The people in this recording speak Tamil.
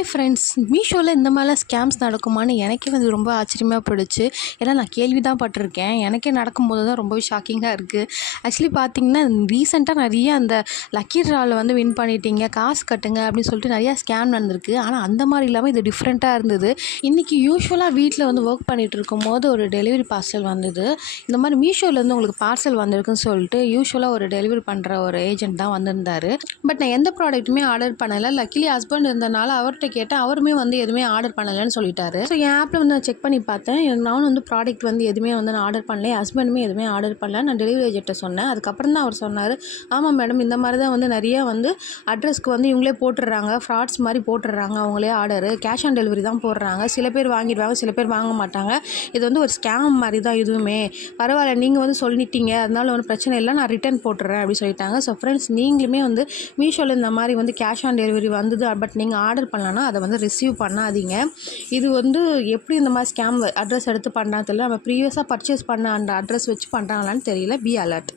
ஹாய் ஃப்ரெண்ட்ஸ், மீஷோவில் இந்த மாதிரிலாம் ஸ்கேம்ஸ் நடக்குமான்னு எனக்கே வந்து ரொம்ப ஆச்சரியமாக போயிடுச்சு. ஏன்னா நான் கேள்வி தான் பட்டிருக்கேன். எனக்கே நடக்கும்போது தான் ரொம்பவே ஷாக்கிங்காக இருக்குது. ஆக்சுவலி பார்த்திங்கன்னா ரீசெண்டாக நிறைய அந்த லக்கி ட்ராவில் வந்து வின் பண்ணிட்டீங்க, காசு கட்டுங்க அப்படின்னு சொல்லிட்டு நிறையா ஸ்கேம் நடந்திருக்கு. ஆனால் அந்த மாதிரி இல்லாமல் இது டிஃப்ரெண்ட்டாக இருந்தது. இன்றைக்கி யூஸ்வலாக வீட்டில் வந்து ஒர்க் பண்ணிகிட்டு இருக்கும்போது ஒரு டெலிவரி பார்சல் வந்தது. இந்த மாதிரி மீஷோலேருந்து உங்களுக்கு பார்சல் வந்திருக்குன்னு சொல்லிட்டு யூஸ்வலாக ஒரு டெலிவரி பண்ணுற ஒரு ஏஜென்ட் தான் வந்திருந்தார். பட் நான் எந்த ப்ராடக்ட்டுமே ஆர்டர் பண்ணலை. லக்கிலி ஹஸ்பண்ட் இருந்தனால அவர்கிட்ட கேட்டேன். அவருமே வந்து எதுவுமே ஆர்டர் பண்ணலைன்னு சொல்லிட்டாரு. ஸோ என் ஆப்பில் வந்து நான் செக் பண்ணி பார்த்தேன். நானும் வந்து ப்ராடக்ட் வந்து எதுவுமே வந்து நான் ஆர்டர் பண்ணல, ஹஸ்பண்டுமே எதுவுமே ஆர்டர் பண்ணல. நான் டெலிவரி ஏஜென்ட்டை சொன்னேன். அதுக்கப்புறம் தான் அவர் சொன்னார், ஆமாம் மேடம், இந்த மாதிரி தான் வந்து நிறையா வந்து அட்ரஸ்க்கு வந்து இவங்களே போட்டுடுறாங்க, ஃப்ராட்ஸ் மாதிரி போட்டுடுறாங்க. அவங்களே ஆர்டரு கேஷ் ஆன் டெலிவரி தான் போடுறாங்க. சில பேர் வாங்கிடுவாங்க, சில பேர் வாங்க மாட்டாங்க. இது வந்து ஒரு ஸ்கேம் மாதிரி தான் இதுவுமே. பரவாயில்ல, நீங்கள் வந்து சொல்லிட்டீங்க, அதனால ஒன்றும் பிரச்சனை இல்லை, நான் ரிட்டர்ன் போட்டுறேன் அப்படின்னு சொல்லிட்டாங்க. ஸோ ஃப்ரெண்ட்ஸ், நீங்களுமே வந்து மீஷோவில் இந்த மாதிரி வந்து கேஷ் ஆன் டெலிவரி வந்தது, பட் நீங்கள் ஆர்டர் பண்ணலன்னா அதை வந்து ரிசீவ் பண்ணாதீங்க. இது வந்து எப்படி இந்த மாதிரி ஸ்கேம் அட்ரஸ் எடுத்து பண்ணுறான்னு தெரியல. நம்ம ப்ரீவியஸாக பர்ச்சேஸ் பண்ண அந்த அட்ரஸ் வச்சு பண்ணுறாங்களான்னு தெரியல. Be alert.